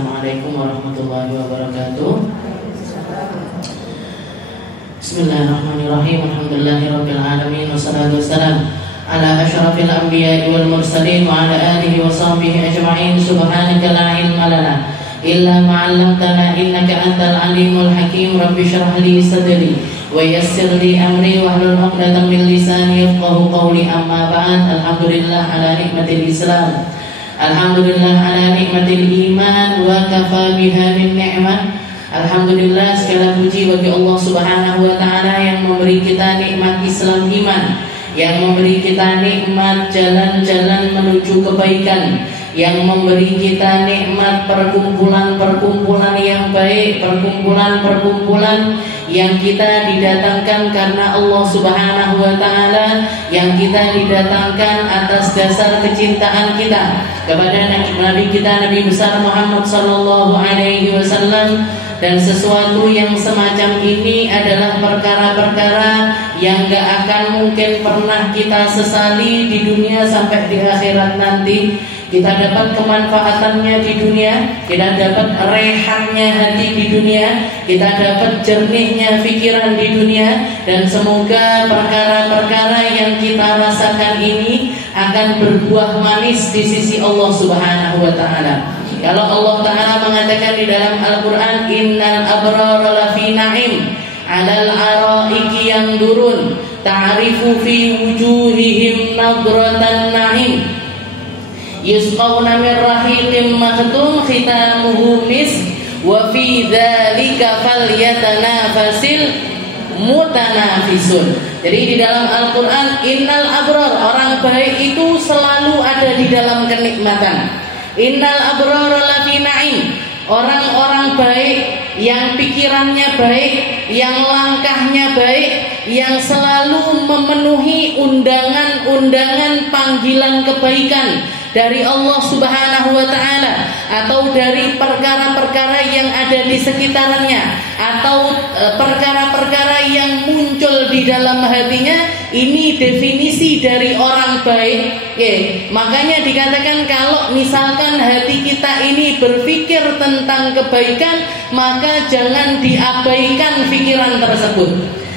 Assalamualaikum warahmatullahi wabarakatuh. Bismillahirrahmanirrahim. Alhamdulillahirabbil alamin wassalatu wassalam ala asyrafil anbiya'i wal mursalin wa ala alihi wa sahbihi ajma'in. Subhanaka la ilma lana illa ma 'allamtana innaka antal alimul hakim. Rabbi shrah li sadri wa yassir li amri wahlul 'uqdatam min lisani yafqahu qawli. Amma ba'd. Alhamdulillah ala nikmatil Islam, alhamdulillah ala nikmatil iman, wa kafa biha min ni'mah. Alhamdulillah, segala puji bagi Allah Subhanahu wa ta'ala yang memberi kita nikmat Islam iman, yang memberi kita nikmat jalan-jalan menuju kebaikan, yang memberi kita nikmat perkumpulan-perkumpulan yang baik, perkumpulan-perkumpulan yang kita didatangkan karena Allah Subhanahu wa ta'ala, yang kita didatangkan atas dasar kecintaan kita kepada Nabi kita, Nabi besar Muhammad sallallahu alaihi wasallam. Dan sesuatu yang semacam ini adalah perkara-perkara yang gak akan mungkin pernah kita sesali di dunia sampai di akhirat nanti. Kita dapat kemanfaatannya di dunia, kita dapat rehatnya hati di dunia, kita dapat jernihnya pikiran di dunia. Dan semoga perkara-perkara yang kita rasakan ini akan berbuah manis di sisi Allah Subhanahu wa ta'ala. Kalau Allah Ta'ala mengatakan di dalam Al-Quran, innal abrara lafi na'im alal araiki yanzurun ta'rifu fi wujuhihim nadratan na'im yusqawna min rahiqin makhtum khitamuhu misk wa fi dzalika falyatanafasil mutanafisun. Jadi di dalam Al-Quran, innal abrar, orang baik itu selalu ada di dalam kenikmatan. Innal abrara lafi na'im, orang-orang baik yang pikirannya baik, yang langkahnya baik, yang selalu memenuhi undangan-undangan panggilan kebaikan dari Allah Subhanahu wa ta'ala, atau dari perkara-perkara yang ada di sekitarnya, atau perkara-perkara yang muncul di dalam hatinya. Ini definisi dari orang baik. Makanya dikatakan kalau misalkan hati kita ini berpikir tentang kebaikan, maka jangan diabaikan pikiran tersebut.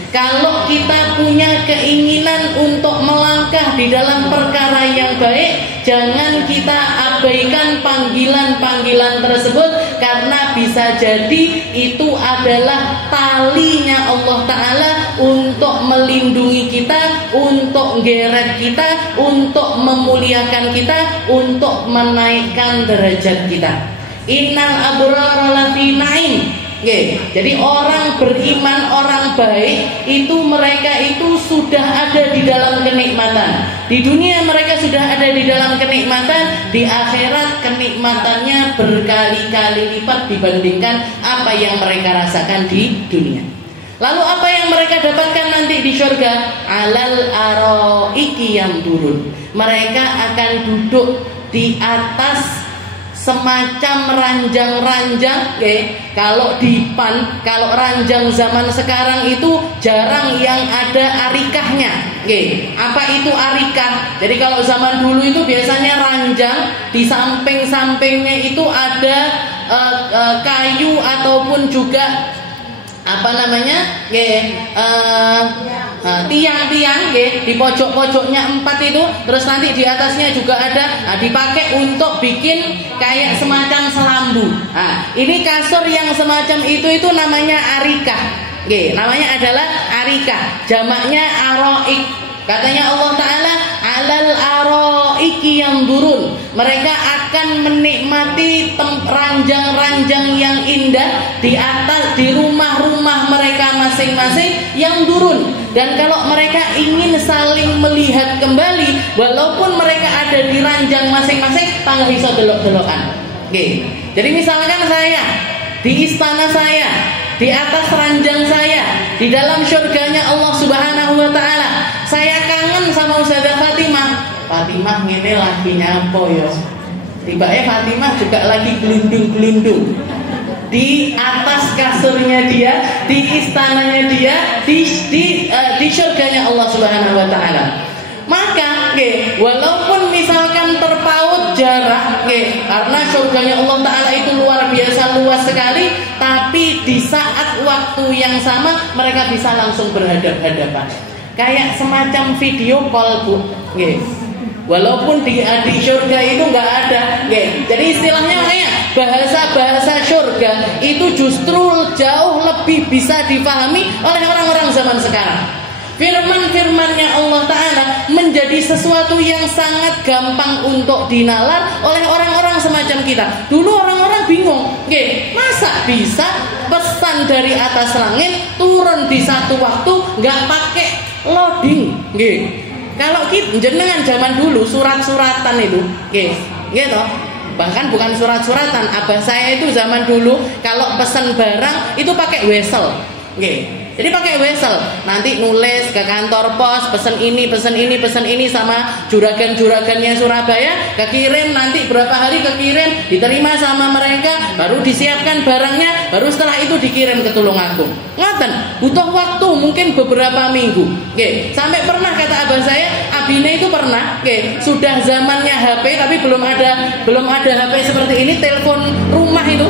Kalau kita punya keinginan untuk melangkah di dalam perkara yang baik, jangan kita abaikan panggilan-panggilan tersebut, karena bisa jadi itu adalah talinya Allah Ta'ala untuk melindungi kita, untuk geret kita, untuk memuliakan kita, untuk menaikkan derajat kita. Innal abrara lafi na'im. Jadi orang beriman, orang baik itu, mereka itu sudah ada di dalam kenikmatan. Di dunia mereka sudah ada di dalam kenikmatan, di akhirat kenikmatannya berkali-kali lipat dibandingkan apa yang mereka rasakan di dunia. Lalu apa yang mereka dapatkan nanti di surga? Alal araiki yang turun. Mereka akan duduk di atas semacam ranjang-ranjang. Kalau kalau ranjang zaman sekarang itu jarang yang ada arikahnya. Apa itu arikah? Jadi kalau zaman dulu itu biasanya ranjang, di samping-sampingnya itu ada kayu ataupun juga tiang-tiang di pojok-pojoknya 4 itu. Terus nanti di atasnya juga ada, dipakai untuk bikin kayak semacam selambu. Ini kasur yang semacam itu namanya arikah. Namanya adalah arikah, jamaknya aroik. Katanya Allah Ta'ala, alal aroiki yang turun. Mereka akan menikmati ranjang-ranjang yang indah di atas, di rumah-rumah mereka masing-masing yang turun. Dan kalau mereka ingin saling melihat kembali, walaupun mereka ada di ranjang masing-masing, tangga bisa delok-delokan. Jadi misalkan saya di istana saya, di atas ranjang saya, di dalam surganya Allah Subhanahu wa ta'ala, saya kangen sama Ustazah Fatimah. Fatimah ngene lagi nyapo ya. Tiba-tiba Fatimah juga lagi gelundung-gelundung di atas kasurnya dia, di istananya dia, di surganya Allah Subhanahu wa ta'ala. Maka walaupun misalkan terpaut jarak, karena surganya Allah Ta'ala itu luar biasa saat waktu yang sama mereka bisa langsung berhadap-hadapan. Kayak semacam video call, Bu. Nggih. Walaupun di surga itu nggak ada, nggih. Jadi istilahnya kayak bahasa surga itu justru jauh lebih bisa dipahami oleh orang-orang zaman sekarang. Firman-firmannya Allah Ta'ala menjadi sesuatu yang sangat gampang untuk dinalar oleh orang-orang semacam kita. Dulu orang-orang bingung, masa bisa pesan dari atas langit turun di satu waktu nggak pakai loading? Kalau kita jenengan zaman dulu surat-suratan itu, gitu. Bahkan bukan surat-suratan, abah saya itu zaman dulu kalau pesan barang itu pakai wesel, Jadi pakai wesel, nanti nulis ke kantor pos, pesen ini sama juragan-juragannya Surabaya, kekirim, nanti berapa hari kekirim, diterima sama mereka, baru disiapkan barangnya, baru setelah itu dikirim ke Tulungagung. Ngoten, butuh waktu mungkin beberapa minggu. Sampai pernah kata abah saya, abine itu pernah, sudah zamannya HP tapi belum ada HP seperti ini, telepon rumah itu,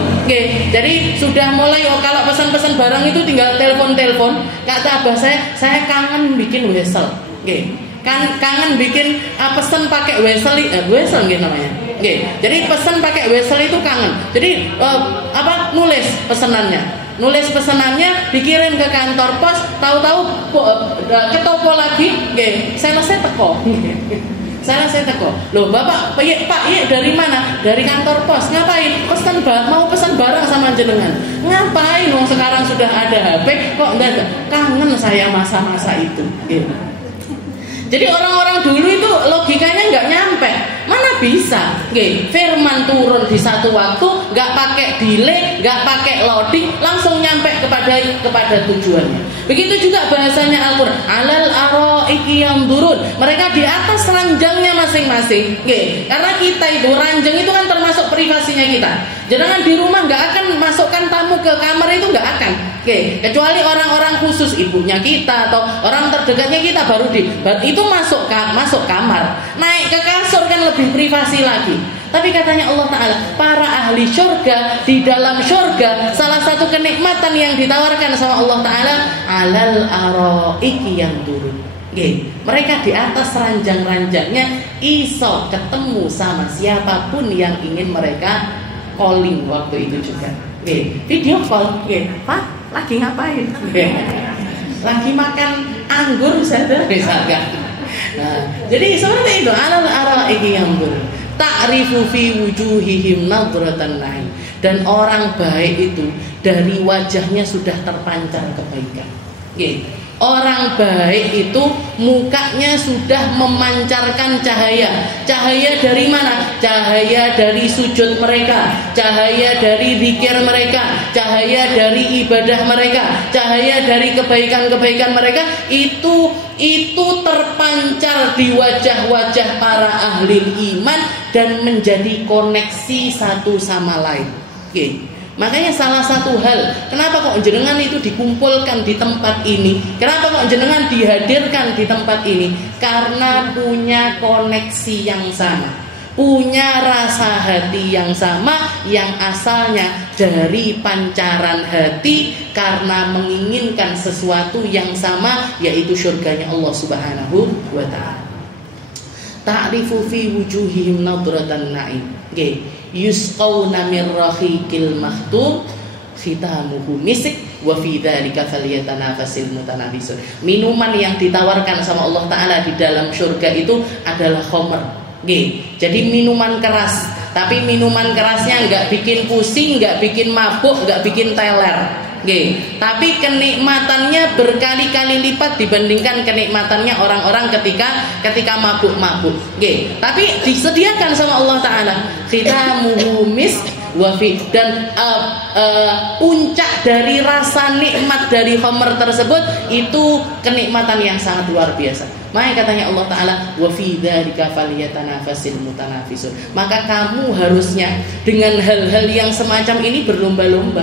jadi sudah mulai kalau pesan-pesan barang itu tinggal telepon. Kata abah saya kangen bikin wesel, kangen bikin pesan pakai wesel gitu namanya, jadi pesan pakai wesel itu kangen. Jadi nulis pesenannya dikirim ke kantor pos, tahu-tahu ke toko lagi, selesai teko. Saya teko. Loh, Bapak, Pak, dari mana? Dari kantor pos. Ngapain? Mau pesan barang sama jenengan. Ngapain? Sekarang sudah ada HP, kok enggak? Kangen saya masa-masa itu. Jadi orang-orang dulu itu logikanya nggak nyampe. Mana bisa? Firman turun di satu waktu, nggak pakai delay, nggak pakai loading, langsung nyampe kepada tujuannya. Begitu juga bahasanya Al-Quran. Alal araiki yamdurun. Mereka di atas ranjangnya masing-masing. Karena kita itu ranjang itu kan termasuk privasinya kita. Jangan di rumah nggak akan masukkan tamu ke kamar itu, nggak akan. Kecuali orang-orang khusus, ibunya kita atau orang terdekatnya kita baru itu masuk kamar. Naik ke kasur kan lebih privasi lagi. Tapi katanya Allah Ta'ala, para ahli syurga, di dalam syurga, salah satu kenikmatan yang ditawarkan sama Allah Ta'ala, alal araiki yang turun. Mereka di atas ranjang-ranjangnya iso ketemu sama siapapun yang ingin mereka calling waktu itu juga. Video call, Pak, lagi ngapain? Lagi makan anggur saja, misalkan. Nah, jadi seperti itu, alal araiki yang turun. Ta'rifu fi wujuhihim nadratan na'im. Dan orang baik itu dari wajahnya sudah terpancar kebaikan. Orang baik itu mukanya sudah memancarkan cahaya. Cahaya dari mana? Cahaya dari sujud mereka, cahaya dari zikir mereka, cahaya dari ibadah mereka, cahaya dari kebaikan-kebaikan mereka. Itu terpancar di wajah-wajah para ahli iman dan menjadi koneksi satu sama lain. Makanya salah satu hal, kenapa kok jenengan itu dikumpulkan di tempat ini, kenapa kok jenengan dihadirkan di tempat ini? Karena punya koneksi yang sama, punya rasa hati yang sama, yang asalnya dari pancaran hati karena menginginkan sesuatu yang sama, yaitu surganya Allah Subhanahu wa ta'ala. Ta'rifu fi wujuhihim nadratan na'im. Yusqawna min rahiqil mahtum khitamuhu misik wa fi dzalika falyatanafasil mutanafisun. Minuman yang ditawarkan sama Allah Ta'ala di dalam surga itu adalah khamr. Jadi minuman keras, tapi minuman kerasnya nggak bikin pusing, nggak bikin mabuk, nggak bikin teler. Tapi kenikmatannya berkali-kali lipat dibandingkan kenikmatannya orang-orang ketika mabuk-mabuk. Tapi disediakan sama Allah Ta'ala khitamuhu misk wafi, dan puncak dari rasa nikmat dari khamr tersebut itu kenikmatan yang sangat luar biasa. Makanya katanya Allah Ta'ala, wa fi dzalika falyatanafasil mutanafisun. Maka kamu harusnya dengan hal-hal yang semacam ini berlomba-lomba.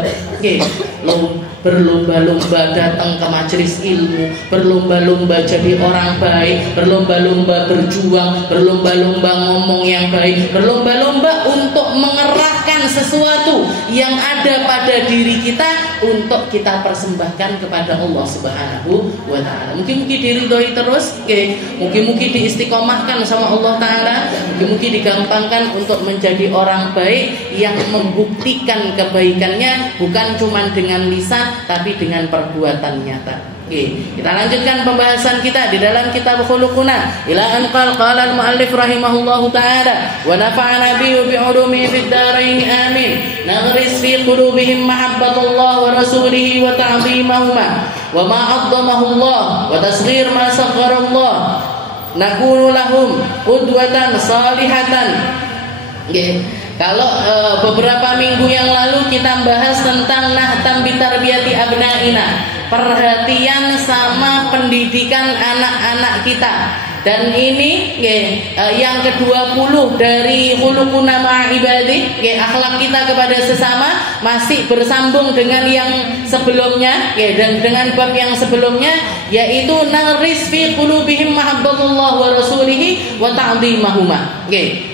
Berlomba-lomba datang ke majelis ilmu, berlomba-lomba jadi orang baik, berlomba-lomba berjuang, berlomba-lomba ngomong yang baik, berlomba-lomba untuk mengerahkan sesuatu yang ada pada diri kita untuk kita persembahkan kepada Allah Subhanahu wa taala. Mungkin-mungkin diridhoi terus, mungkin-mungkin diistiqomahkan sama Allah taala, mungkin digampangkan untuk menjadi orang baik yang membuktikan kebaikannya bukan cuma dengan lisan tapi dengan perbuatan nyata. Kita lanjutkan pembahasan kita di dalam kitab Khuluquna ila an qala al-muallif rahimahullahu taala wa nafa'ana bi ulumi fid dharain amin naghris fi qulubihim mahabbatullah wa rasulihi wa ta'zimahuma wa ma 'azzamahu Allah wa tasghir ma saghara Allah nakunu lahum qudwatan salihatan. Kalau beberapa minggu yang lalu kita bahas tentang nahtam bitarbiyati abnaina, perhatian sama pendidikan anak-anak kita. Dan ini yang ke-20 dari khuluquna ma'ibadi, akhlak kita kepada sesama, masih bersambung dengan yang sebelumnya, dan dengan bab yang sebelumnya, yaitu naghris fi qulubihim mahabbatullah wa rasulihi wa ta'zimahuma.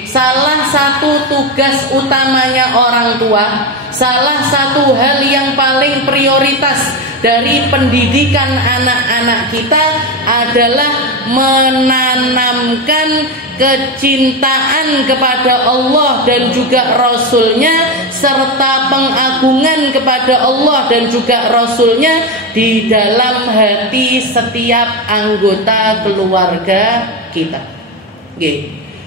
Salah satu tugas utamanya orang tua, salah satu hal yang paling prioritas dari pendidikan anak-anak kita adalah menanamkan kecintaan kepada Allah dan juga Rasulnya, serta pengagungan kepada Allah dan juga Rasulnya di dalam hati setiap anggota keluarga kita.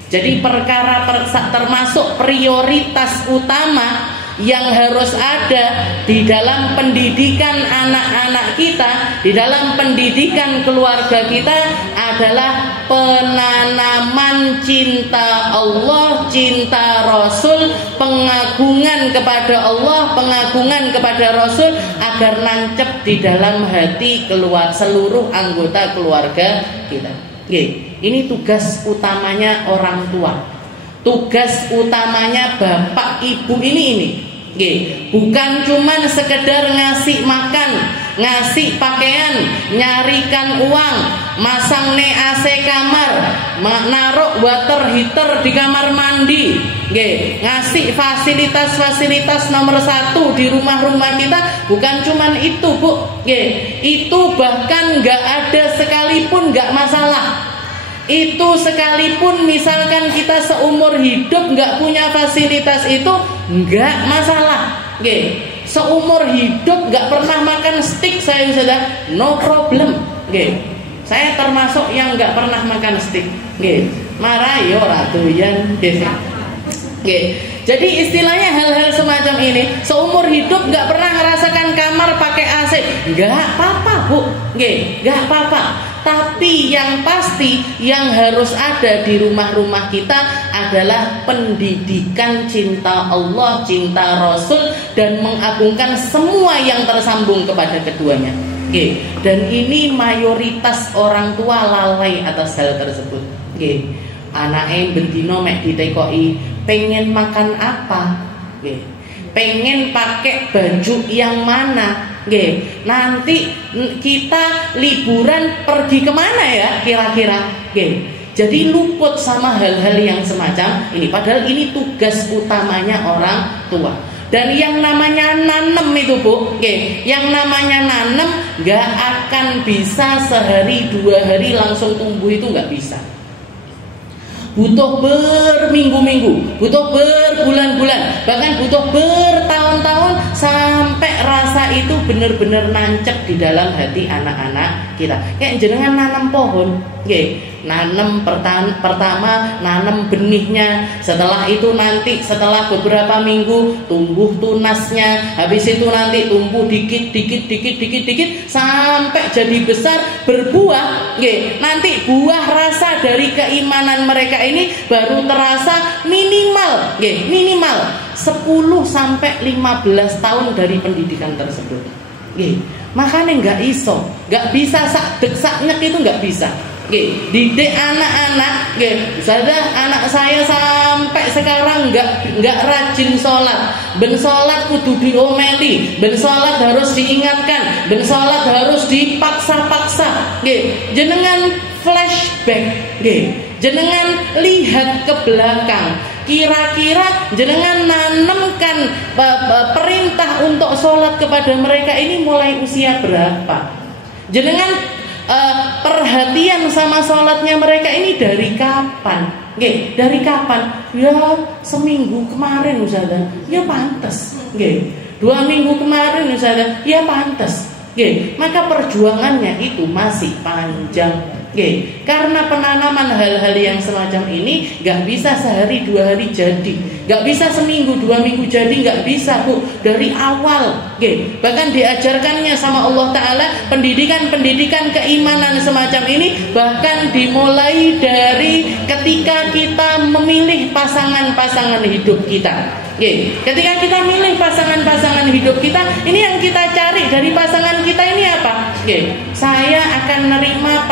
Jadi perkara termasuk prioritas utama yang harus ada di dalam pendidikan anak-anak kita, di dalam pendidikan keluarga kita adalah penanaman cinta Allah, cinta Rasul, pengagungan kepada Allah, pengagungan kepada Rasul agar nancep di dalam hati seluruh anggota keluarga kita. Ini tugas utamanya orang tua, tugas utamanya bapak ibu ini. Bukan cuman sekedar ngasih makan, ngasih pakaian, nyarikan uang, masang AC kamar, naruh water heater di kamar mandi, ngasih fasilitas-fasilitas nomor 1 di rumah-rumah kita. Bukan cuman itu, Bu. Itu bahkan nggak ada sekalipun nggak masalah. Itu sekalipun misalkan kita seumur hidup nggak punya fasilitas itu nggak masalah. Seumur hidup nggak pernah makan steak saya sudah, no problem. Saya termasuk yang nggak pernah makan steak. Marah yo ratuyan. Jadi istilahnya hal-hal semacam ini, seumur hidup nggak pernah ngerasakan kamar pakai AC, nggak apa-apa, Bu. Nggak apa-apa. Tapi yang pasti yang harus ada di rumah-rumah kita adalah pendidikan cinta Allah, cinta Rasul, dan mengagungkan semua yang tersambung kepada keduanya. Dan ini mayoritas orang tua lalai atas hal tersebut. Anake bendino mek ditekoi pengen makan apa, pengen pakai baju yang mana, nanti kita liburan pergi kemana ya kira-kira. Jadi luput sama hal-hal yang semacam ini. Padahal ini tugas utamanya orang tua. Dan yang namanya nanem itu, Bu, yang namanya nanem gak akan bisa sehari 2 hari langsung tumbuh, itu gak bisa. Butuh berminggu-minggu, butuh berbulan-bulan, bahkan butuh bertahun-tahun sampai rasa itu benar-benar nancep di dalam hati anak-anak kita. Kayak jenengan nanam pohon, nanam pertama nanam benihnya, setelah itu nanti setelah beberapa minggu tumbuh tunasnya, habis itu nanti tumbuh dikit sampai jadi besar berbuah. Nanti buah rasa dari keimanan mereka ini baru terasa minimal 10 sampai 15 tahun dari pendidikan tersebut. Makanya nggak bisa sak-sak-sak itu nggak bisa. Didik anak-anak, sudah anak saya sampai sekarang nggak rajin sholat. Ben sholat kudu diomeli, ben sholat harus diingatkan, ben sholat harus dipaksa-paksa. Jenengan flashback, jenengan lihat ke belakang. Kira-kira jenengan nanamkan perintah untuk sholat kepada mereka ini mulai usia berapa? Jenengan perhatian sama sholatnya mereka ini dari kapan? Nggih, dari kapan? Ya seminggu kemarin Ustazah. Ya pantes. Nggih. 2 minggu kemarin Ustazah. Ya pantes. Nggih. Maka perjuangannya itu masih panjang. Oke, karena penanaman hal-hal yang semacam ini gak bisa sehari 2 hari jadi, gak bisa seminggu 2 minggu jadi, gak bisa Bu, dari awal. Oke, bahkan diajarkannya sama Allah Ta'ala pendidikan keimanan semacam ini bahkan dimulai dari ketika kita memilih pasangan-pasangan hidup kita. Oke, ketika kita milih pasangan-pasangan hidup kita, ini yang kita cari dari pasangan kita ini apa? Oke, saya akan nerima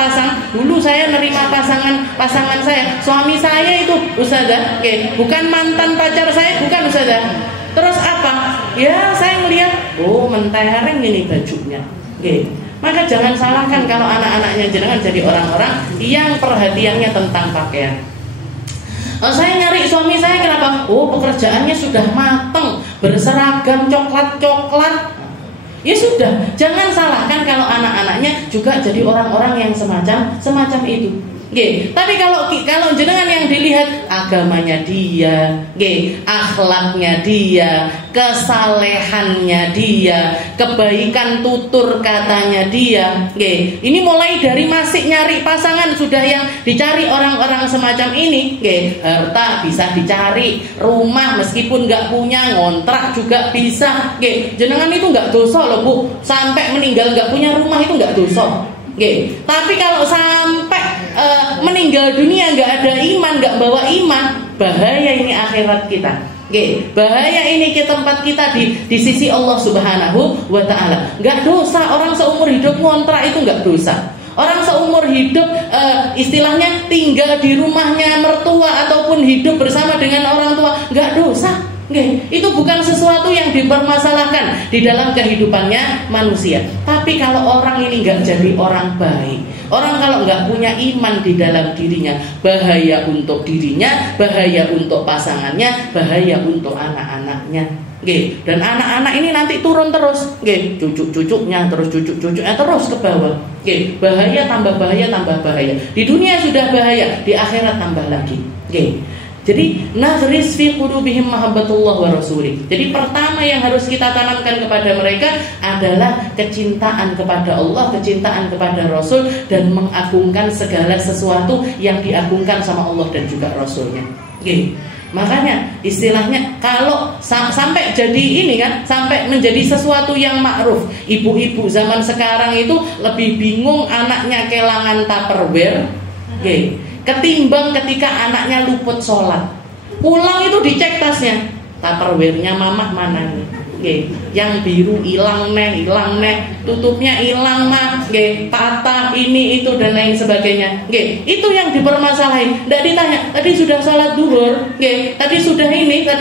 dulu saya nerima pasangan saya, suami saya itu Ustazah, oke, bukan mantan pacar saya, bukan Ustazah. Terus apa? Ya saya ngelihat, oh mentereng ini bajunya. Oke, maka jangan salahkan kalau anak-anaknya jenengan jadi orang-orang yang perhatiannya tentang pakaian. Saya nyari suami saya kenapa? Oh pekerjaannya sudah mateng, berseragam coklat-coklat. Ya sudah, jangan salahkan kalau anak-anaknya juga jadi orang-orang yang semacam itu. Nggih, tapi kalau jenengan yang dilihat agamanya dia, nggih, akhlaknya dia, kesalehannya dia, kebaikan tutur katanya dia, nggih. Ini mulai dari masih nyari pasangan sudah yang dicari orang-orang semacam ini, nggih. Harta bisa dicari, rumah meskipun nggak punya, ngontrak juga bisa, nggih. Jenengan itu nggak dosa loh Bu, sampai meninggal nggak punya rumah itu nggak dosa. Oke, tapi kalau sampai meninggal dunia nggak ada iman, nggak bawa iman, bahaya ini akhirat kita. Oke, bahaya ini ke tempat kita di sisi Allah Subhanahu wa Ta'ala. Nggak dosa orang seumur hidup ngontrak itu nggak dosa. Orang seumur hidup istilahnya tinggal di rumahnya mertua ataupun hidup bersama dengan orang tua nggak dosa. Nggih, itu bukan sesuatu yang dipermasalahkan di dalam kehidupannya manusia. Tapi kalau orang ini nggak jadi orang baik, orang kalau nggak punya iman di dalam dirinya, bahaya untuk dirinya, bahaya untuk pasangannya, bahaya untuk anak-anaknya. Nggih, dan anak-anak ini nanti turun terus, nggih, cucu-cucunya terus cucu-cucunya terus ke bawah. Nggih, bahaya tambah bahaya tambah bahaya. Di dunia sudah bahaya, di akhirat tambah lagi. Nggih. Jadi nazris fi qulubihim mahabbatullah wa rasulih. Jadi pertama yang harus kita tanamkan kepada mereka adalah kecintaan kepada Allah, kecintaan kepada Rasul, dan mengagungkan segala sesuatu yang diagungkan sama Allah dan juga Rasulnya. Oke. Makanya istilahnya kalau sampai jadi ini kan, sampai menjadi sesuatu yang ma'ruf. Ibu-ibu zaman sekarang itu lebih bingung anaknya kelangan Tupperware. Oke. Ketimbang ketika anaknya luput sholat, pulang itu dicek tasnya, Tupperware-nya mamah mana nih? Nggih, yang biru hilang neh, tutupnya hilang mah, nggih, patah ini itu dan lain sebagainya. Nggih, itu yang dipermasalahin. Nggak ditanya, tadi sudah sholat duhur, nggih, tadi sudah ini, nggak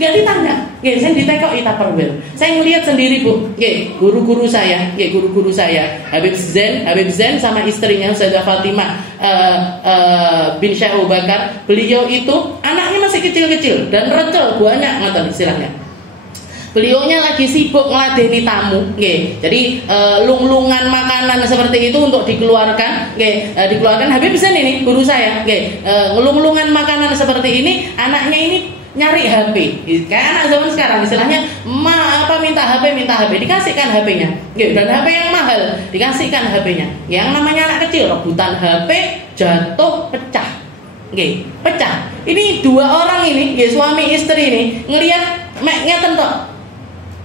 ditanya. Nggih, saya ditekoki Tupperware. Saya ngelihat sendiri Bu, nggih, guru-guru saya, Habib Zain sama istrinya Ustazah Fatimah bin Syekh Abu Bakar. Beliau itu anaknya masih kecil-kecil dan recel banyak ngoten istilahnya. Beliaunya lagi sibuk ngeladeni tamu, nggih. Jadi lunglungan makanan seperti itu untuk dikeluarkan, nggih. Dikeluarkan Habib Zain ini guru saya, nggih. Lunglungan makanan seperti ini, anaknya ini nyari HP. Kayak anak zaman sekarang istilahnya minta HP, dikasihkan HP-nya. Nggih, dan HP yang mahal, dikasihkan HP-nya. Yang namanya anak kecil rebutan HP, jatuh, pecah. Nggih, pecah. Ini 2 orang ini, nggih, suami istri ini ngelihat ngeten tok.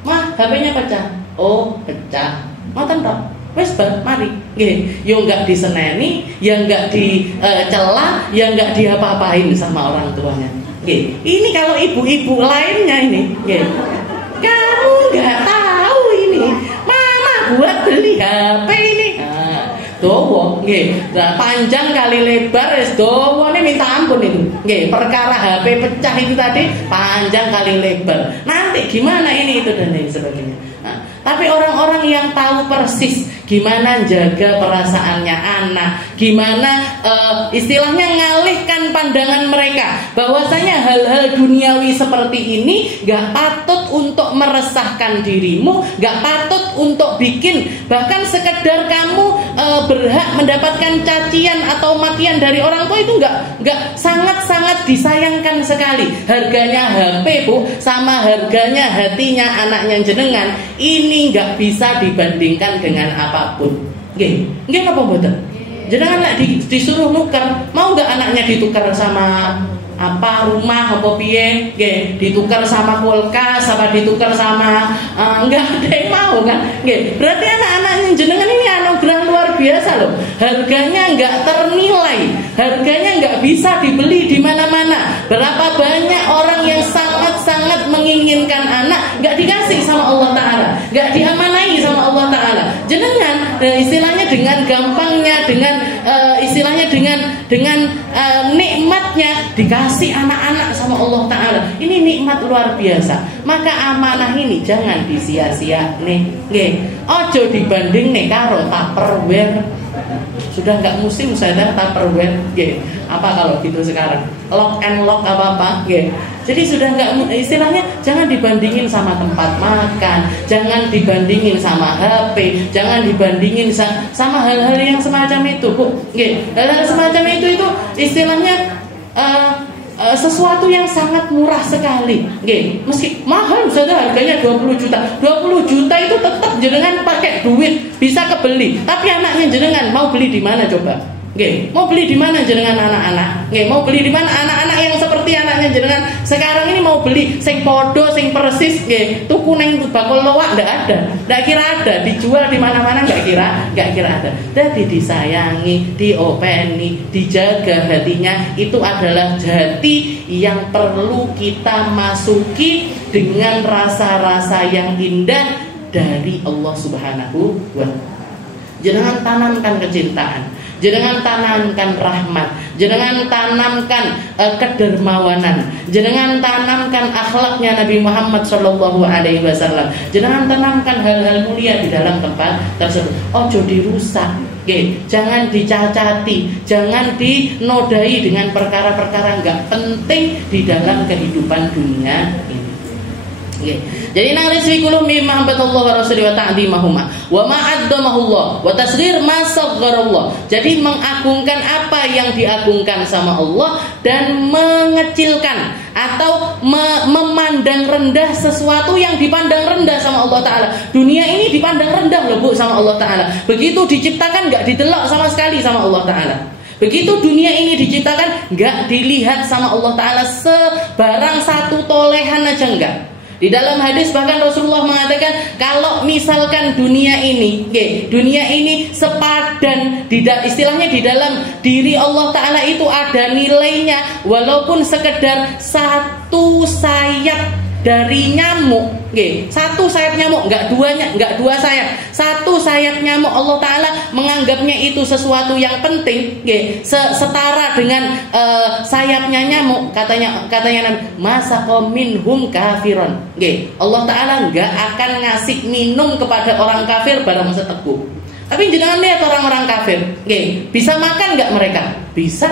Mah, HP-nya pecah. Oh, pecah. Ngoten tok. Wes mari. Nggih, yo enggak diseneni, ya enggak dicela, ya enggak diapa-apain sama orang tuanya. Nggih. Ini kalau ibu-ibu lainnya ini, nggih. Kamu enggak tahu ini. Mama buat beli HP ini. Dowo, nggih. Nah, panjang kali lebar wis dawane minta ampun itu. Nggih, perkara HP pecah itu tadi panjang kali lebar. Nanti gimana ini itu dan lain sebagainya. Nah, tapi orang-orang yang tahu persis, gimana jaga perasaannya anak, gimana istilahnya ngalihkan pandangan mereka bahwasanya hal-hal duniawi seperti ini gak patut untuk meresahkan dirimu, gak patut untuk bikin bahkan sekedar kamu berhak mendapatkan cacian atau makian dari orang tua, itu gak sangat-sangat disayangkan sekali. Harganya HP Bu sama harganya hatinya anaknya jenengan ini gak bisa dibandingkan dengan apapun. Nggih apa mboten? Jenengan nek disuruh nuker, mau gak anaknya ditukar sama apa rumah apa piye, nggih, ditukar sama kulkas apa ditukar sama enggak ada yang mau kan, nggih. Berarti anak-anaknya jenengan ini anugerah luar biasa loh. Harganya enggak ternilai, harganya enggak bisa dibeli di mana-mana. Berapa banyak orang yang sangat-sangat menginginkan anak enggak dikasih sama Allah Taala, enggak diamanai sama Allah Taala. Jenengan istilahnya dengan gampangnya, dengan istilahnya dengan nikmatnya dikasih anak-anak sama Allah Ta'ala. Ini nikmat luar biasa. Maka amanah ini jangan disia-sia nih. Ojo dibanding nih karo Tupperware. Sudah nggak musim saya Tupperware. Apa kalau gitu sekarang? Lock and lock apa-apa. Jadi sudah nggak, istilahnya jangan dibandingin sama tempat makan, jangan dibandingin sama HP, jangan dibandingin sama hal-hal yang semacam itu, Bu. Hal-hal semacam itu istilahnya sesuatu yang sangat murah sekali. Meski mahal saja harganya 20 juta. 20 juta itu tetap jenengan pakai duit bisa kebeli. Tapi anaknya jenengan mau beli di mana coba? Mau beli di mana jenengan anak-anak? Mau beli di mana anak-anak yang seperti anaknya jenengan sekarang ini mau beli sing podo, sing persis, tuku neng bakul loak ndak ada. Ndak kira ada, dijual di mana-mana nggak kira ada. Jadi disayangi, diopeni, dijaga hatinya, itu adalah hati yang perlu kita masuki dengan rasa-rasa yang indah dari Allah Subhanahu wa Ta'ala. Jangan tanamkan kecintaan, jenengan tanamkan rahmat, jenengan tanamkan kedermawanan, jenengan tanamkan akhlaknya Nabi Muhammad SAW, jenengan tanamkan hal-hal mulia di dalam tempat tersebut. Ojo dirusak, jangan dicacati, jangan dinodai dengan perkara-perkara nggak penting di dalam kehidupan dunia ini. Jadi nang rizwi kulum mimma hambatallahu wa rasulih wa ta'dimahuma wa ma'addamahullah wa tasghir ma sagharallah. Jadi mengagungkan apa yang diagungkan sama Allah dan mengecilkan atau memandang rendah sesuatu yang dipandang rendah sama Allah Ta'ala. Dunia ini dipandang rendah loh Bu sama Allah Ta'ala. Begitu diciptakan gak didelok sama sekali sama Allah Ta'ala. Begitu dunia ini diciptakan gak dilihat sama Allah Ta'ala sebarang satu tolehan aja enggak. Di dalam hadis bahkan Rasulullah mengatakan kalau misalkan dunia ini sepadan, istilahnya di dalam diri Allah Ta'ala itu ada nilainya walaupun sekedar satu sayap dari nyamuk, satu sayap nyamuk, nggak dua sayap, satu sayap nyamuk, Allah Ta'ala menganggapnya itu sesuatu yang penting, setara dengan sayapnya nyamuk. Katanya Nabi, masaqo minhum kafiron, Allah Ta'ala nggak akan ngasih minum kepada orang kafir barang seteguk. Tapi jangan lihat orang-orang kafir, bisa makan nggak mereka? Bisa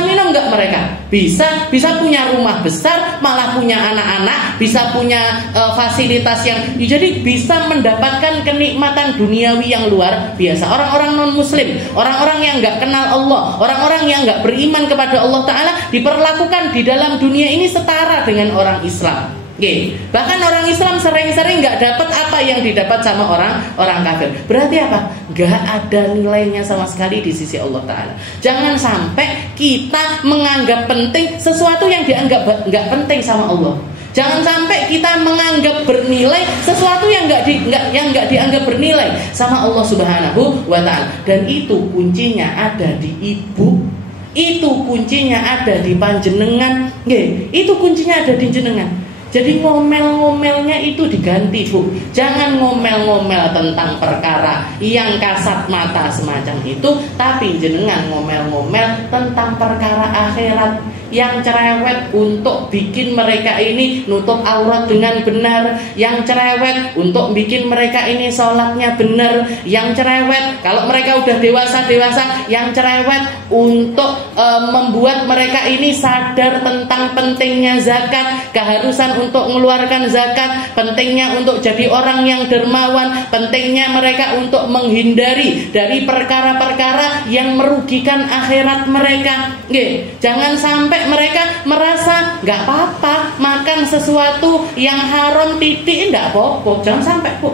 minum nggak mereka? Bisa punya rumah besar, malah punya anak-anak, bisa punya fasilitas yang jadi bisa mendapatkan kenikmatan duniawi yang luar biasa. Orang-orang non-muslim, orang-orang yang nggak kenal Allah, orang-orang yang nggak beriman kepada Allah Ta'ala diperlakukan di dalam dunia ini setara dengan orang Islam. Bahkan orang Islam sering-sering nggak dapat apa yang didapat sama orang kafir. Berarti apa? Nggak ada nilainya sama sekali di sisi Allah Ta'ala. Jangan sampai kita menganggap penting sesuatu yang dianggap nggak penting sama Allah. Jangan sampai kita menganggap bernilai sesuatu yang nggak dianggap bernilai sama Allah Subhanahu wa Ta'ala. Dan itu kuncinya ada di ibu. Itu kuncinya ada di panjenengan. Itu kuncinya ada di jenengan. Jadi ngomel-ngomelnya itu diganti Bu. Jangan ngomel-ngomel tentang perkara yang kasat mata semacam itu, tapi jenengan ngomel-ngomel tentang perkara akhirat yang cerewet untuk bikin mereka ini nutup aurat dengan benar, yang cerewet untuk bikin mereka ini sholatnya benar, yang cerewet kalau mereka udah dewasa, yang cerewet untuk membuat mereka ini sadar tentang pentingnya zakat, keharusan untuk mengeluarkan zakat, pentingnya untuk jadi orang yang dermawan, pentingnya mereka untuk menghindari dari perkara-perkara yang merugikan akhirat mereka. Jangan sampai mereka merasa nggak apa-apa makan sesuatu yang haram titik, nggak apa-apa. Jangan sampai, Bu.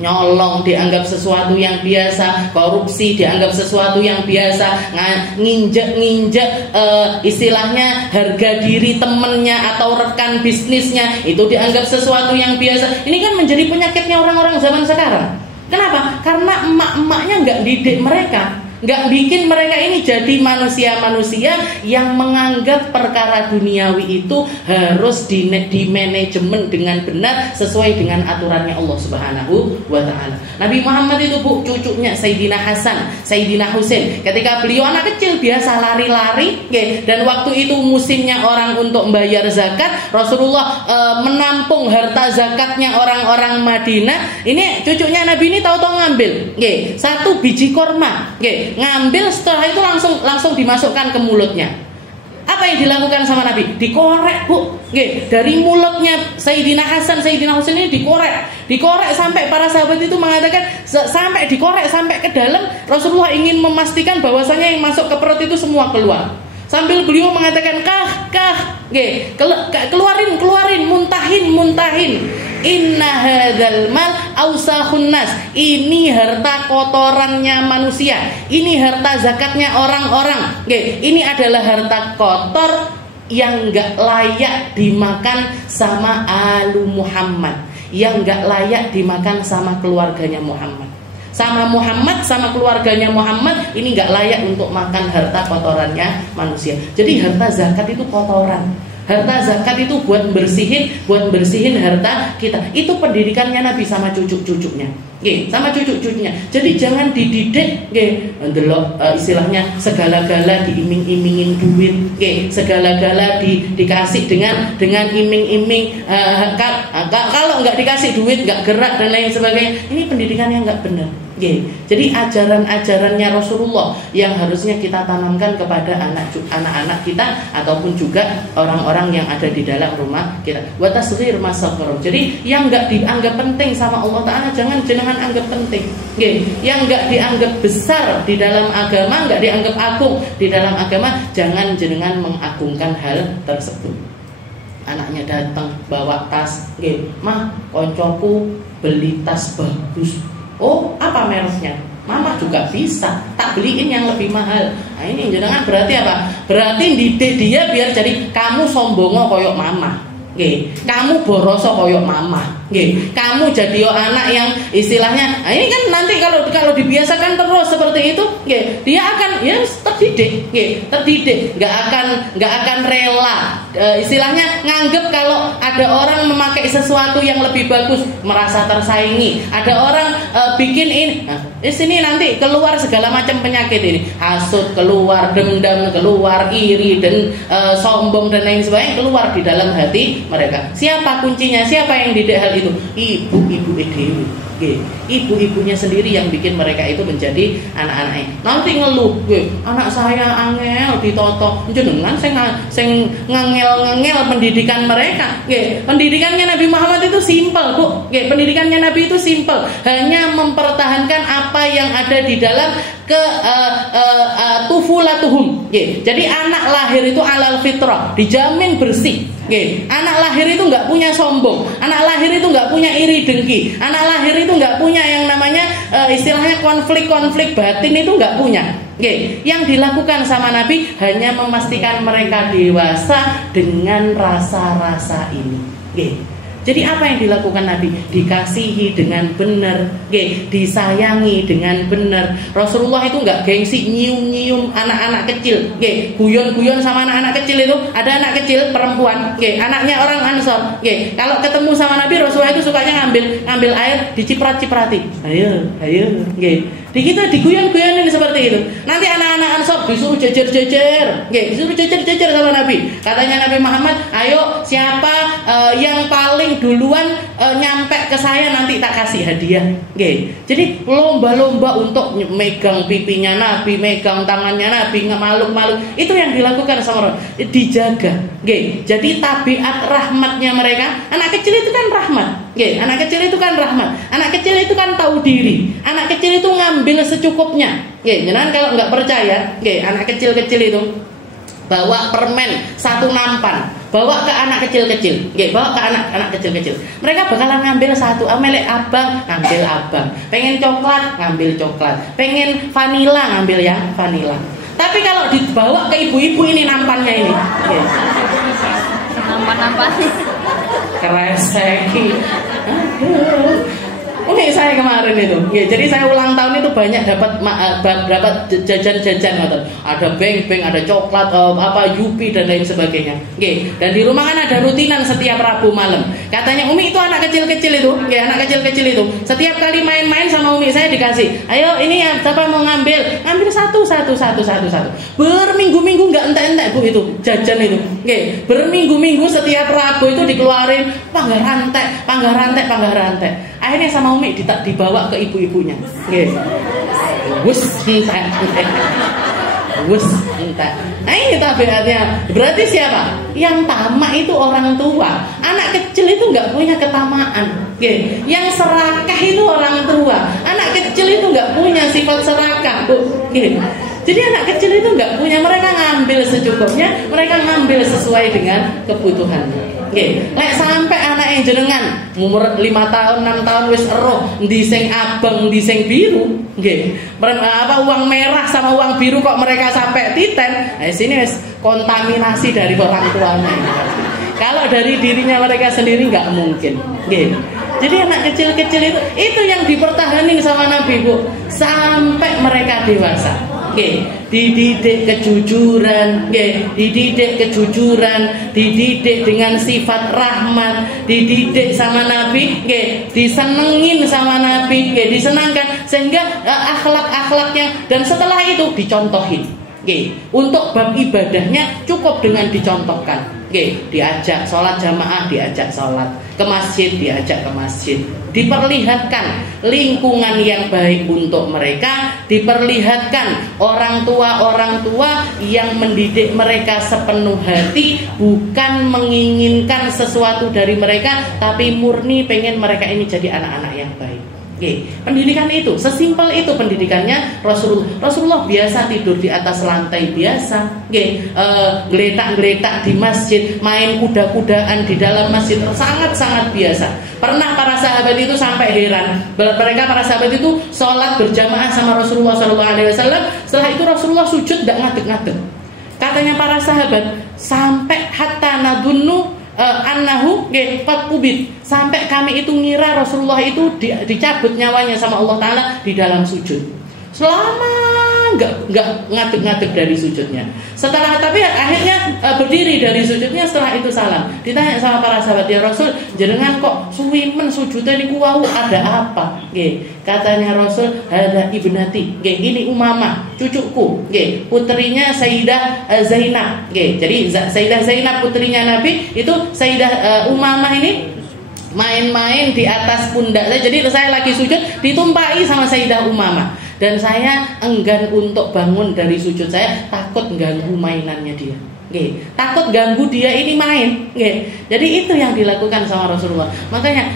Nyolong dianggap sesuatu yang biasa, korupsi dianggap sesuatu yang biasa, nginjek istilahnya harga diri temennya atau rekan bisnisnya itu dianggap sesuatu yang biasa. Ini kan menjadi penyakitnya orang-orang zaman sekarang. Kenapa? Karena emak-emaknya nggak didik mereka, nggak bikin mereka ini jadi manusia-manusia yang menganggap perkara duniawi itu harus di manajemen dengan benar sesuai dengan aturannya Allah Subhanahu wa ta'ala. Nabi Muhammad itu, Bu, cucunya Sayyidina Hasan, Sayyidina Husain, ketika beliau anak kecil biasa lari-lari, dan waktu itu musimnya orang untuk membayar zakat, Rasulullah menampung harta zakatnya orang-orang Madinah. Ini cucunya Nabi ini tahu-tahu ngambil satu biji korma, ngambil, setelah itu langsung dimasukkan ke mulutnya. Apa yang dilakukan sama Nabi? Dikorek, Bu. Dari mulutnya Sayyidina Hasan, Sayyidina Husain ini dikorek sampai para sahabat itu mengatakan sampai dikorek sampai ke dalam. Rasulullah ingin memastikan bahwasanya yang masuk ke perut itu semua keluar. Sambil beliau mengatakan keluarin, muntahin. Inna hadzal mal ausakhun nas. Ini harta kotorannya manusia. Ini harta zakatnya orang-orang. Ini adalah harta kotor yang enggak layak dimakan sama alu Muhammad, yang enggak layak dimakan sama keluarganya Muhammad. Sama Muhammad, sama keluarganya Muhammad, ini enggak layak untuk makan harta kotorannya manusia. Jadi harta zakat itu kotoran. Harta zakat itu buat bersihin harta kita. Itu pendidikannya Nabi sama cucu-cucunya. Sama cucu-cucunya. Jadi jangan dididik, istilahnya segala-gala diiming-imingin duit, segala-gala dikasih dengan iming-iming. Kalau nggak dikasih duit, nggak gerak dan lain sebagainya. Ini pendidikan yang nggak benar. Jadi ajaran-ajarannya Rasulullah yang harusnya kita tanamkan kepada anak-anak kita ataupun juga orang-orang yang ada di dalam rumah kita. Wa tasghir masagharum. Jadi yang enggak dianggap penting sama Allah Ta'ala jangan anggap penting. Yang enggak dianggap besar di dalam agama, enggak dianggap agung di dalam agama, jangan jenengan mengagungkan hal tersebut. Anaknya datang bawa tas, "Mah, koncoku beli tas bagus." Oh, apa mereknya? Mama juga bisa, tak beliin yang lebih mahal. Nah ini jenengan berarti apa? Berarti didik dia biar jadi kamu sombongo koyok mama, kamu boroso koyok mama, kamu jadi anak yang istilahnya. Nah ini kan nanti kalau dibiasakan terus seperti itu, dia akan terdidik, nggak akan rela. Istilahnya nganggep kalau ada orang memakai sesuatu yang lebih bagus merasa tersaingi. Ada orang bikin ini, nah, di sini nanti keluar segala macam penyakit ini, hasud keluar, dendam keluar, iri dan sombong dan lain sebagainya keluar di dalam hati mereka. Siapa kuncinya? Siapa yang didik hal itu? Ibu-ibu dewi. Ibu-ibunya sendiri yang bikin mereka itu menjadi anak-anaknya. Nanti ngeluh, anak saya angel ditoto. Jenengan sing ngangel pendidikan mereka. Pendidikannya Nabi Muhammad itu simpel, Bu. Pendidikannya Nabi itu simpel, hanya mempertahankan apa yang ada di dalam tufulatuhum. Jadi anak lahir itu alal fitrah, dijamin bersih. Anak lahir itu nggak punya sombong, anak lahir itu nggak punya iri dengki, anak lahir itu nggak punya yang namanya istilahnya konflik batin, itu nggak punya. Yang dilakukan sama Nabi hanya memastikan mereka dewasa dengan rasa-rasa ini. Jadi apa yang dilakukan Nabi? Dikasihi dengan benar, disayangi dengan benar. Rasulullah itu nggak gengsi nyium anak-anak kecil, guyon-guyon sama anak-anak kecil itu. Ada anak kecil perempuan, anaknya orang Ansor, kalau ketemu sama Nabi, Rasulullah itu sukanya ngambil air, diciprat-ciprati. Ayo, Di kita diguyon-guyonin seperti itu. Nanti anak-anak Ansor disuruh jejer-jejer, disuruh jejer-jejer sama Nabi. Katanya Nabi Muhammad, ayo siapa yang paling duluan nyampe ke saya nanti tak kasih hadiah. Jadi lomba-lomba untuk megang pipinya Nabi, megang tangannya Nabi, maluk-maluk. Itu yang dilakukan sama orang. Dijaga. Jadi tabiat rahmatnya mereka. Anak kecil itu kan rahmat. Anak kecil itu kan rahmat. Anak kecil itu kan tahu diri. Anak kecil itu ngambil secukupnya. Jangan kalau nggak percaya, anak kecil-kecil itu bawa permen satu nampan, bawa ke anak kecil-kecil, bawa ke anak kecil-kecil. Mereka bakalan ngambil satu, melek abang, ngambil abang. Pengen coklat, ngambil coklat. Pengen vanila, ngambil yang vanila. Tapi kalau dibawa ke ibu-ibu ini nampannya ini, nampan kresek. Ini saya kemarin itu, jadi saya ulang tahun itu banyak dapat jajan-jajan, ada beng-beng, ada coklat, Yupi dan lain sebagainya. Dan di rumah kan ada rutinan setiap Rabu malam. Katanya Umi itu anak kecil-kecil itu, anak kecil-kecil itu. Setiap kali main-main sama Umi saya dikasih, ayo ini ya, siapa mau ngambil satu. Berminggu-minggu nggak entek-entek Bu itu jajan itu. Berminggu-minggu setiap Rabu itu dikeluarin panggah rantai. Akhirnya sama Umi dibawa ke ibu-ibunya. Wus entek. Nah ini tabiatnya. Berarti siapa? Yang tamak itu orang tua. Anak kecil itu nggak punya ketamaan. Yang serakah itu orang tua. Anak kecil itu nggak punya sifat serakah, Bu. Jadi anak kecil itu nggak punya, mereka ngambil secukupnya, mereka ngambil sesuai dengan kebutuhannya. Lek sampai anak yang jenengan umur 5 tahun, 6 tahun wis eroh ndi sing abang, ndi sing biru, uang merah sama uang biru kok mereka sampai titen. Nah, sini wis kontaminasi dari orang tuanya. Kalau dari dirinya mereka sendiri nggak mungkin. Jadi anak kecil-kecil itu yang dipertahankan sama Nabi, Bu, sampai mereka dewasa. Dididik kejujuran, dididik dengan sifat rahmat, dididik sama Nabi, disenengin sama Nabi, disenangkan sehingga akhlak-akhlaknya, dan setelah itu dicontohin. Untuk bab ibadahnya cukup dengan dicontohkan. Diajak sholat jamaah, diajak sholat, ke masjid, diajak ke masjid, diperlihatkan lingkungan yang baik untuk mereka, diperlihatkan orang tua yang mendidik mereka sepenuh hati, bukan menginginkan sesuatu dari mereka, tapi murni pengen mereka ini jadi anak-anak yang baik. Pendidikan itu sesimpel itu pendidikannya Rasulullah biasa tidur di atas lantai biasa, geletak-geletak di masjid, main kuda-kudaan di dalam masjid, sangat-sangat biasa. Pernah para sahabat itu sampai heran, para sahabat itu sholat berjamaah sama Rasulullah SAW. Setelah itu Rasulullah sujud tidak ngadeg-ngadeg. Katanya para sahabat sampai hatta nadunnu annahu qad qubid, sampai kami itu ngira Rasulullah itu dicabut nyawanya sama Allah Ta'ala di dalam sujud. Selama nggak ngadeg-ngadeg dari sujudnya. Tapi akhirnya berdiri dari sujudnya, setelah itu salam. Ditanya sama para sahabat, ya Rasul, jenengan kok suwimen sujudnya niku wau ada apa? Katanya Rasul, ada ibnati, ini Umamah, cucuku, putrinya Sayyidah Zainab. Jadi Sayyidah Zainab putrinya Nabi, itu Sayyidah Umamah ini main-main di atas pundak saya. Jadi saya lagi sujud ditumpai sama Sayyidah Umamah. Dan saya enggan untuk bangun dari sujud saya, takut ganggu mainannya dia. Takut ganggu dia ini main. Jadi itu yang dilakukan sama Rasulullah. Makanya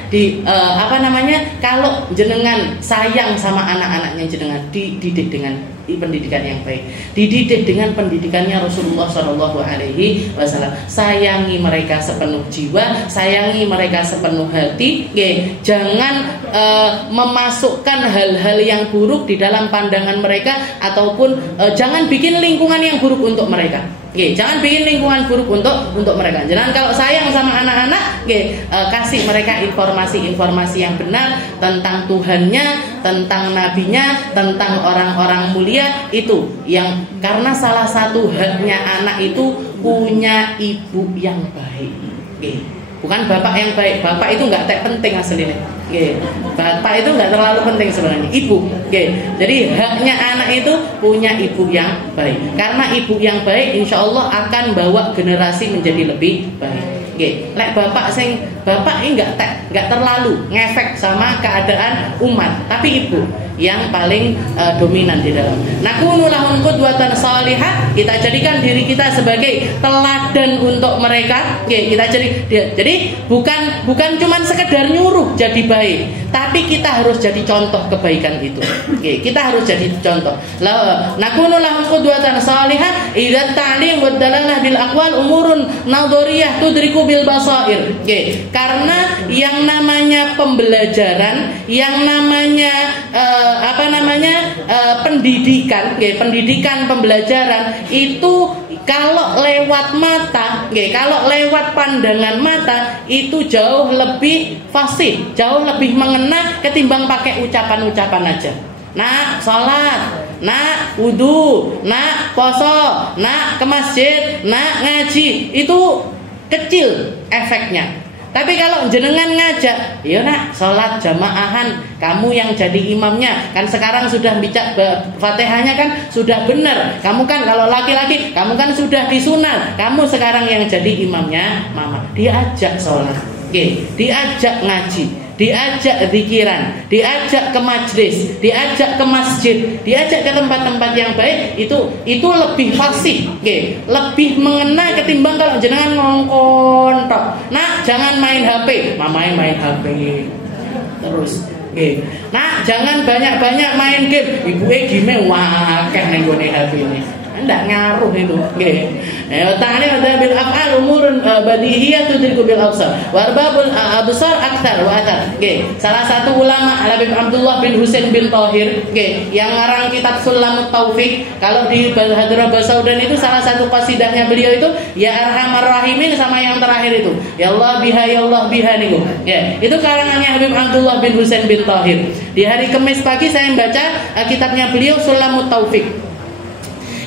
kalau jenengan sayang sama anak-anaknya jenengan, dididik dengan pendidikan yang baik, dididik dengan pendidikannya Rasulullah SAW. Sayangi mereka sepenuh jiwa, sayangi mereka sepenuh hati. Jangan memasukkan hal-hal yang buruk di dalam pandangan mereka, ataupun jangan bikin lingkungan yang buruk untuk mereka. Jangan bikin lingkungan buruk untuk mereka. Jangan, kalau sayang sama anak-anak, kasih mereka informasi-informasi yang benar tentang Tuhannya, tentang nabinya, tentang orang-orang mulia. Itu yang, karena salah satu haknya anak itu punya ibu yang baik. bukan bapak yang baik. Bapak itu nggak penting aslinya. Bapak itu nggak terlalu penting sebenarnya. Ibu. Jadi haknya anak itu punya ibu yang baik. Karena ibu yang baik, insya Allah akan bawa generasi menjadi lebih baik. Lek bapak ini nggak terlalu ngefek sama keadaan umat, tapi ibu yang paling dominan di dalam. Nakunu lahum qudwatan shalihah, kita jadikan diri kita sebagai teladan untuk mereka. Kita jadi bukan cuman sekedar nyuruh jadi baik, tapi kita harus jadi contoh kebaikan itu. Kita harus jadi contoh. Nakunu lahum qudwatan shalihah idza ta'lim wa dalalah bil aqwal umurun nadhariyah tudriku bil basair. Karena yang namanya pembelajaran, yang namanya pendidikan pembelajaran itu kalau lewat mata, kalau lewat pandangan mata itu jauh lebih fasih, jauh lebih mengena ketimbang pakai ucapan-ucapan aja. Nak sholat, nak wudu, nak poso, nak ke masjid, nak ngaji, itu kecil efeknya. Tapi kalau jenengan ngajak, ya nak sholat jamaahan, kamu yang jadi imamnya. Kan sekarang sudah bicara Fatihahnya kan sudah benar. Kamu kan kalau laki-laki, kamu kan sudah disunat. Kamu sekarang yang jadi imamnya mama. Diajak sholat, diajak ngaji, diajak zikiran, diajak ke majlis, diajak ke masjid, diajak ke tempat-tempat yang baik, itu lebih fasih, lebih mengena ketimbang kalau jenengan ngongkon tok. Nah, jangan main HP, mamae main HP terus. Nah, jangan banyak-banyak main game, ibuke game wakeh ning gone HP ini. Enggak ngaruh itu. Ta'lim ada bil af'al umurun badihiyah tudriku bil absar. Wa arbabul absar aktsar wa athar. Salah satu ulama Habib Abdullah bin Husain bin Thahir, yang ngarang kitab Sulamut Taufik. Kalau di Hadrah Basaudan itu salah satu qasidahnya beliau itu ya arhamar rahimin, sama yang terakhir itu ya Allah biha ya Allah biha niku. Itu karangannya Habib Abdullah bin Husain bin Thahir. Di hari Kamis pagi saya membaca kitabnya beliau Sulamut Taufik.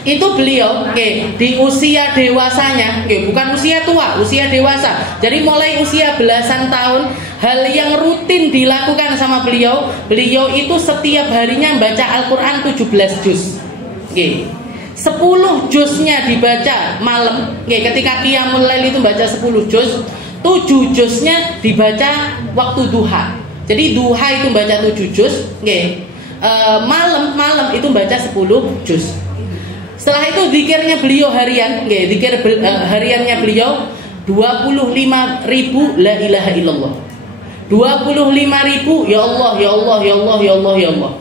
Itu beliau di usia dewasanya, bukan usia tua, usia dewasa. Jadi mulai usia belasan tahun, hal yang rutin dilakukan sama beliau itu setiap harinya baca Al-Quran 17 juz. 10 juznya dibaca malam, ketika qiyamul lail itu baca 10 juz, 7 juznya dibaca waktu duha. Jadi duha itu baca 7 juz, malam itu baca 10 juz. Setelah itu zikirnya beliau harian, zikir hariannya beliau 25.000 la ilaha illallah. 25.000 ya Allah ya Allah ya Allah ya Allah ya Allah.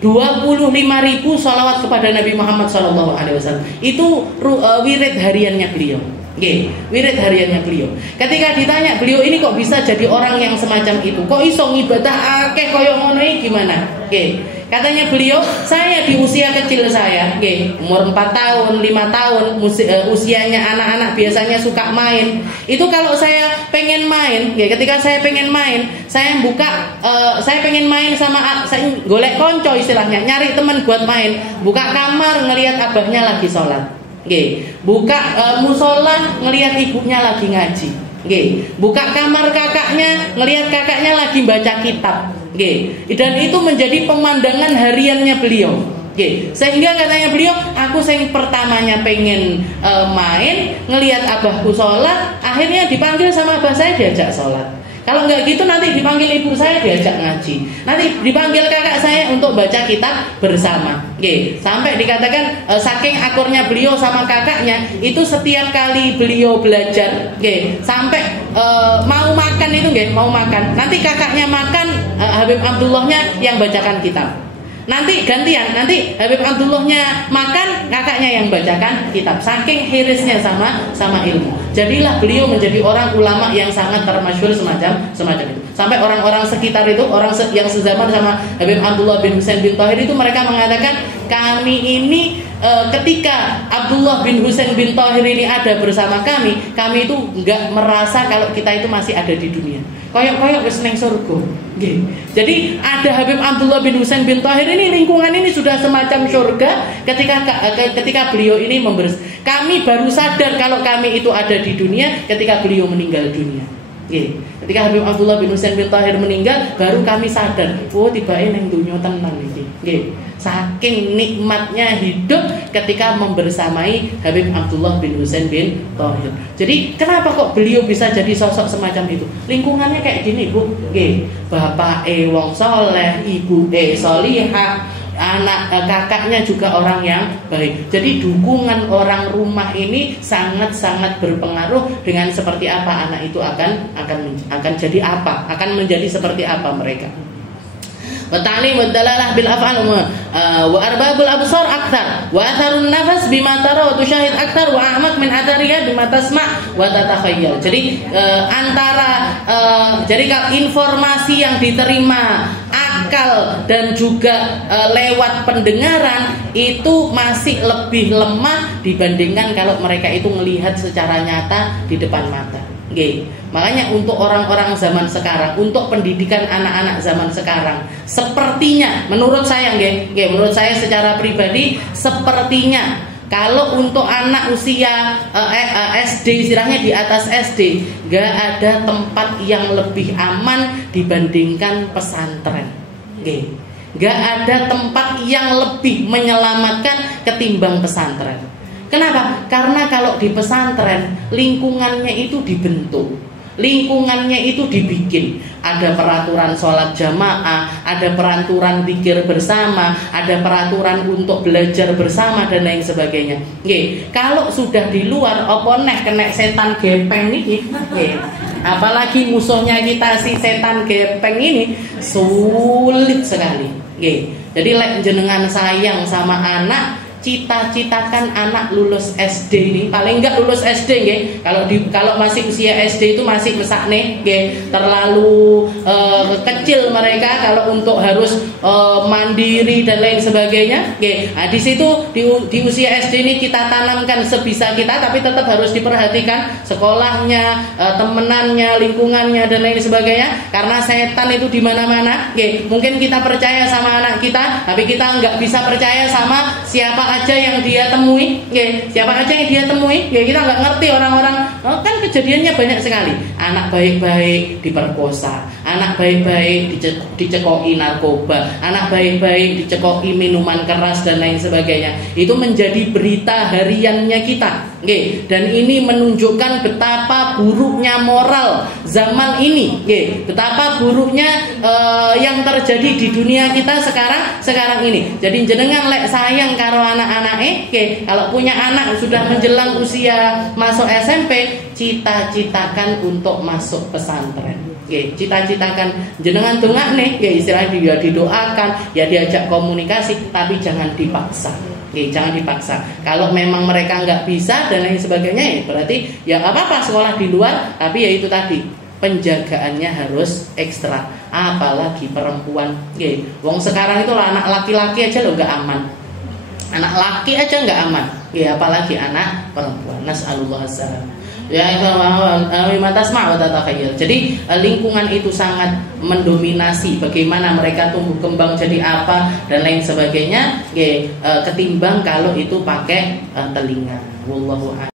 25.000 salawat kepada Nabi Muhammad SAW. Itu wirid hariannya beliau. Wirid hariannya beliau. Ketika ditanya beliau ini kok bisa jadi orang yang semacam itu, kok iso ngibadah akeh koyo ngono iki gimana? Katanya beliau, saya di usia kecil saya, umur 4 tahun, 5 tahun, usianya anak-anak biasanya suka main. Itu kalau saya pengen main, ketika saya pengen main, saya pengen main sama, saya golek konco istilahnya, nyari teman buat main. Buka kamar ngelihat abahnya lagi sholat, buka musola ngelihat ibunya lagi ngaji, buka kamar kakaknya ngelihat kakaknya lagi baca kitab. Dan itu menjadi pemandangan hariannya beliau. Sehingga katanya beliau, aku yang pertamanya pengen main, ngelihat abahku sholat, akhirnya dipanggil sama abah saya diajak sholat. Kalau nggak gitu nanti dipanggil ibu saya diajak ngaji, nanti dipanggil kakak saya untuk baca kitab bersama. Sampai dikatakan saking akurnya beliau sama kakaknya, itu setiap kali beliau belajar, sampai mau makan itu mau makan, nanti kakaknya makan, Habib Abdullahnya yang bacakan kitab. Nanti gantian, nanti Habib Abdullahnya makan, kakaknya yang bacakan kitab. Saking hirisnya sama ilmu. Jadilah beliau menjadi orang ulama yang sangat termasyhur semacam itu. Sampai orang-orang sekitar itu, orang yang sezaman sama Habib Abdullah bin Husain bin Thahir itu, mereka mengatakan, kami ini ketika Abdullah bin Husain bin Thahir ini ada bersama kami itu enggak merasa kalau kita itu masih ada di dunia. Koyok-koyok wis neng surga. Jadi ada Habib Abdullah bin Husain bin Thahir ini, lingkungan ini sudah semacam surga ketika beliau ini kami baru sadar kalau kami itu ada di dunia ketika beliau meninggal dunia. Nggih. Ketika Habib Abdullah bin Husain bin Thahir meninggal, baru kami sadar, oh tibake ning donya tenan iki. Nggih. Saking nikmatnya hidup ketika membersamai Habib Abdullah bin Husain bin Thahir. Jadi kenapa kok beliau bisa jadi sosok semacam itu? Lingkungannya kayak gini, Bu. Nggih. Bapake wong saleh, ibuke sholihah, kakaknya juga orang yang baik. Jadi dukungan orang rumah ini sangat-sangat berpengaruh dengan seperti apa anak itu akan jadi apa, akan menjadi seperti apa mereka. Wa ta'lim wa dalalah bil af'al wa arbabul absar akthar wa atharun nafas bima tara wa tusyahid akthar wa a'maq min athariha bima tasma' wa tatakhayyal. Jadi jadi kalau informasi yang diterima akal dan juga lewat pendengaran itu masih lebih lemah dibandingkan kalau mereka itu melihat secara nyata di depan mata. Nggih. Makanya untuk orang-orang zaman sekarang, untuk pendidikan anak-anak zaman sekarang, sepertinya menurut saya menurut saya secara pribadi sepertinya kalau untuk anak usia SD, istilahnya di atas SD, gak ada tempat yang lebih aman dibandingkan pesantren. Nggih. Gak ada tempat yang lebih menyelamatkan ketimbang pesantren. Kenapa? Karena kalau di pesantren lingkungannya itu dibentuk, lingkungannya itu dibikin. Ada peraturan sholat jamaah, ada peraturan zikir bersama, ada peraturan untuk belajar bersama dan lain sebagainya. Nggih, kalau sudah di luar apa neh kena setan gepeng niki, nggih. Apalagi musuhnya kita si setan gepeng ini sulit sekali. Nggih. Jadi lek jenengan sayang sama anak, cita-citakan anak lulus SD ini, paling enggak lulus SD nggih. Kalau masih usia SD itu masih mesakne nggih, terlalu kecil mereka kalau untuk harus mandiri dan lain sebagainya nggih. Nah, di situ di usia SD ini kita tanamkan sebisa kita, tapi tetap harus diperhatikan sekolahnya, temenannya, lingkungannya dan lain sebagainya, karena setan itu di mana-mana nggih. Mungkin kita percaya sama anak kita, tapi kita enggak bisa percaya sama siapa aja yang dia temui, siapa aja yang dia temui, kita nggak ngerti orang-orang. Kan kejadiannya banyak sekali. Anak baik-baik diperkosa, anak baik-baik dicekoki narkoba, anak baik-baik dicekoki minuman keras dan lain sebagainya. Itu menjadi berita hariannya kita. Dan ini menunjukkan betapa buruknya moral zaman ini, betapa buruknya yang terjadi di dunia kita sekarang ini. Jadi jenengan lek sayang karo anak-anak, kalau punya anak sudah menjelang usia masuk SMP, cita-citakan untuk masuk pesantren. Cita-citakan jenengan dongakne, istilahnya dia didoakan, ya diajak komunikasi, tapi jangan dipaksa. Jangan dipaksa. Kalau memang mereka nggak bisa dan lain sebagainya, berarti ya nggak apa-apa sekolah di luar, tapi ya itu tadi, penjagaannya harus ekstra. Apalagi perempuan. Wong sekarang itu lah anak laki-laki aja lo nggak aman. Anak laki aja nggak aman, apalagi anak perempuan. Nas'alullah assalam. Ya jadi lingkungan itu sangat mendominasi bagaimana mereka tumbuh kembang jadi apa dan lain sebagainya, ketimbang kalau itu pakai telinga. Wallahu a'lam.